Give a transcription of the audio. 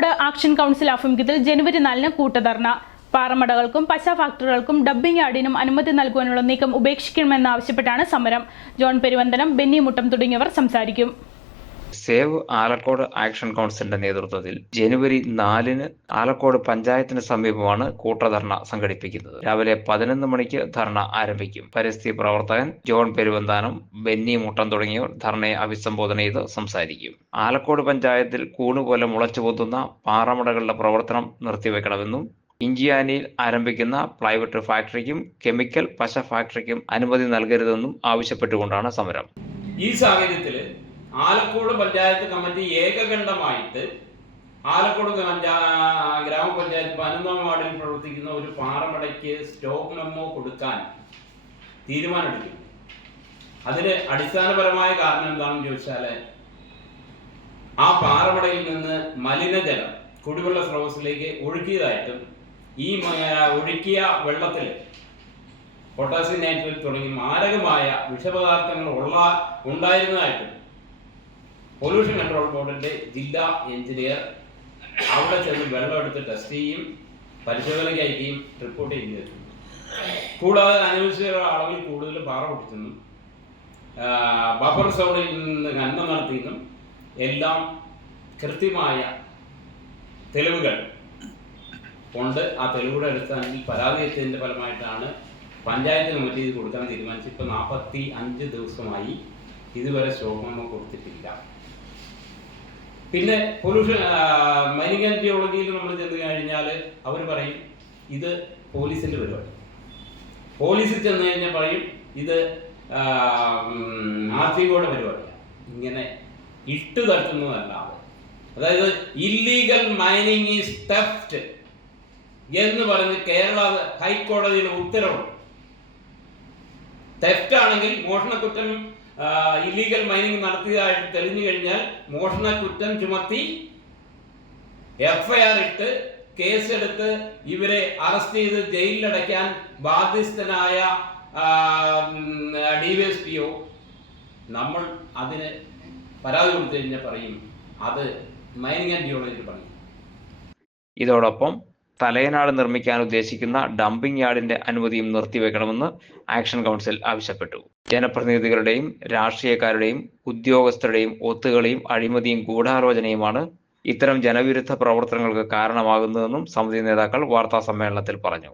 Alakode action council ആഭിമുഖ്യത്തിൽ ജനുവരി നാലിന് കൂട്ടധർണ പാറമടകൾക്കും പശ ഫാക്ടറികൾക്കും ഡബ്ബിംഗ് യാർഡിനും അനുമതി നൽകുവാനുള്ള നീക്കം ഉപേക്ഷിക്കണമെന്നാവശ്യപ്പെട്ടാണ് സമരം. ജോൺ പെരുവന്തനം ബെന്നി മുട്ടം തുടങ്ങിയവർ സംസാരിക്കും. സേവ് ആലക്കോട് ആക്ഷൻ കൗൺസിലിന്റെ നേതൃത്വത്തിൽ ജനുവരി നാലിന് ആലക്കോട് പഞ്ചായത്തിന് സമീപമാണ് കൂട്ടധർണ സംഘടിപ്പിക്കുന്നത്. രാവിലെ പതിനൊന്ന് മണിക്ക് ധർണ ആരംഭിക്കും. പരിസ്ഥിതി പ്രവർത്തകൻ ജോൺ പെരുവന്താനം ബെന്നി മുട്ടം തുടങ്ങിയവർ ധർണയെ അഭിസംബോധന ചെയ്ത് സംസാരിക്കും. ആലക്കോട് പഞ്ചായത്തിൽ കൂണുപോലെ മുളച്ചുപൊത്തുന്ന പാറമടകളുടെ പ്രവർത്തനം നിർത്തിവെക്കണമെന്നും ഇഞ്ചിയാനിയിൽ ആരംഭിക്കുന്ന പ്ലൈവുഡ് ഫാക്ടറിക്കും കെമിക്കൽ പശ ഫാക്ടറിക്കും അനുമതി നൽകരുതെന്നും ആവശ്യപ്പെട്ടുകൊണ്ടാണ് സമരം. ഈ സാഹചര്യത്തിൽ ആലക്കോട് പഞ്ചായത്ത് കമ്മിറ്റി ഏകകണ്ഠമായിട്ട് ആലക്കോട് ഗ്രാമപഞ്ചായത്ത് പതിനൊന്നാം വാർഡിൽ പ്രവർത്തിക്കുന്ന ഒരു പാറമടയ്ക്ക് സ്റ്റോക്ക് മെമ്മോ കൊടുക്കാൻ തീരുമാനമെടുക്കും അതിന് അടിസ്ഥാനപരമായ കാരണം എന്താണെന്ന് ചോദിച്ചാൽ ആ പാറമടയിൽ നിന്ന് മലിനജലം കുടിവെള്ള സ്രോതസ്സിലേക്ക് ഒഴുക്കിയതായിട്ടും ഈ ഒഴുക്കിയ വെള്ളത്തിൽ പൊട്ടാസ്യം നൈട്രേറ്റ് തുടങ്ങി മാരകമായ വിഷപദാർത്ഥങ്ങൾ ഉള്ള ഉണ്ടായിരുന്നതായിട്ടും പൊല്യൂഷൻ കൺട്രോൾ ബോർഡിന്റെ ജില്ലാ എഞ്ചിനീയർ അവിടെ ചെന്ന് വെള്ളം എടുത്ത് ടെസ്റ്റ് ചെയ്യും പരിശോധനയ്ക്ക് അയക്കുകയും റിപ്പോർട്ട് ചെയ്യുകയും കൂടാതെ അനുവദിച്ച അളവിൽ കൂടുതൽ പാറ പൊട്ടിച്ചെന്നും ബഫർ സോണിൽ നിന്ന് ഖനനം നടത്തിയെന്നും എല്ലാം കൃത്യമായ തെളിവുകൾ ഉണ്ട്. ആ തെളിവുകളുടെ അടിസ്ഥാനത്തിൽ പരാതി എത്തിയതിന്റെ ഫലമായിട്ടാണ് പഞ്ചായത്ത് കമ്മിറ്റി ഇത് കൊടുക്കാൻ തീരുമാനിച്ചു ഇപ്പൊ നാൽപ്പത്തി അഞ്ച് ദിവസമായി ഇതുവരെ സ്റ്റോക്ക് കൊടുത്തിട്ടില്ല. പിന്നെ പൊല്യൂഷൻ മൈനിങ് ആൻഡ് ജിയോളജിയിൽ നമ്മൾ ചെന്ന് കഴിഞ്ഞാൽ അവർ പറയും ഇത് പോലീസിന്റെ പരിപാടി. പോലീസിൽ ചെന്ന് കഴിഞ്ഞാൽ പറയും ഇത് ആർ പരിപാടിയാണ് ഇങ്ങനെ ഇട്ട് തട്ടുന്നതല്ലാതെ അതായത് ഇല്ലീഗൽ മൈനിങ് ഈസ് തെഫ്റ്റ് എന്ന് പറഞ്ഞ് കേരള ഹൈക്കോടതിയുടെ ഉത്തരവ്. തെറ്റാണെങ്കിൽ മോഷണക്കുറ്റം ഇല്ലീഗൽ മൈനിങ് നടത്തിയതായിട്ട് തെളിഞ്ഞു കഴിഞ്ഞാൽ മോഷണ കുറ്റം ചുമത്തി എഫ്ഐആർ ഇട്ട് കേസെടുത്ത് ഇവരെ അറസ്റ്റ് ചെയ്ത് ജയിലിലടയ്ക്കാൻ ബാധ്യസ്ഥനായ ഡിവൈഎസ്പിയോ നമ്മൾ അതിന് പരാതി കൊടുത്തു കഴിഞ്ഞാൽ പറയും. അത് മൈനിങ് ആൻഡ് ജിയോളജിയിൽ പറയും. ഇതോടൊപ്പം തലയനാട് നിർമ്മിക്കാൻ ഉദ്ദേശിക്കുന്ന ഡംപിംഗ് യാർഡിന്റെ അനുമതിയും നിർത്തിവെക്കണമെന്ന് ആക്ഷൻ കൗൺസിൽ ആവശ്യപ്പെട്ടു. ജനപ്രതിനിധികളുടെയും രാഷ്ട്രീയക്കാരുടെയും ഉദ്യോഗസ്ഥരുടെയും ഒത്തുകളിയും അഴിമതിയും ഗൂഢാലോചനയുമാണ് ഇത്തരം ജനവിരുദ്ധ പ്രവർത്തനങ്ങൾക്ക് കാരണമാകുന്നതെന്നും സമിതി നേതാക്കൾ വാർത്താ സമ്മേളനത്തിൽ പറഞ്ഞു.